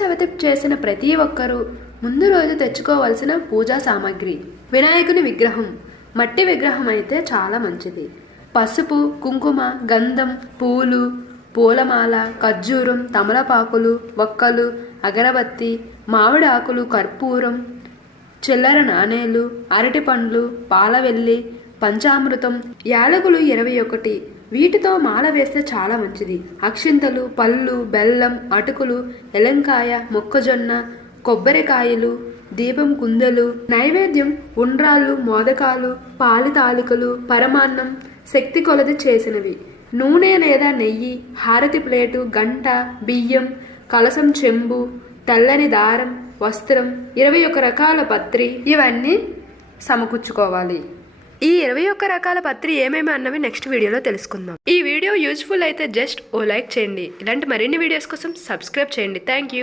చవితి చేసిన ప్రతి ఒక్కరూ ముందు రోజు తెచ్చుకోవలసిన పూజా సామాగ్రి వినాయకుని విగ్రహం మట్టి విగ్రహం అయితే చాలా మంచిది. పసుపు కుంకుమ గంధం పూలు పూలమాల ఖర్జూరం తమలపాకులు వక్కలు అగరబత్తి మామిడి ఆకులు కర్పూరం చిల్లర నాణేలు అరటి పండ్లు పాలవెల్లి పంచామృతం యాలకులు ఇరవై ఒకటి వీటితో మాల వేస్తే చాలా మంచిది. అక్షింతలు పళ్ళు బెల్లం అటుకులు ఎలంకాయ మొక్కజొన్న కొబ్బరికాయలు దీపం కుందలు నైవేద్యం ఉండ్రాళ్ళు మోదకాలు పాలి తాలికలు పరమాన్నం శక్తి కొలది చేసినవి. నూనె లేదా నెయ్యి హారతి ప్లేటు గంట బియ్యం కలసం చెంబు తెల్లని దారం వస్త్రం ఇరవై ఒక రకాల పత్రి ఇవన్నీ సమకూర్చుకోవాలి. ఈ ఇరవై ఒక్క రకాల పత్రి ఏమేమి అన్నవి నెక్స్ట్ వీడియోలో తెలుసుకుందాం. ఈ వీడియో యూజ్ఫుల్ అయితే జస్ట్ ఓ లైక్ చేయండి. ఇలాంటి మరిన్ని వీడియోస్ కోసం సబ్స్క్రైబ్ చేయండి. Thank you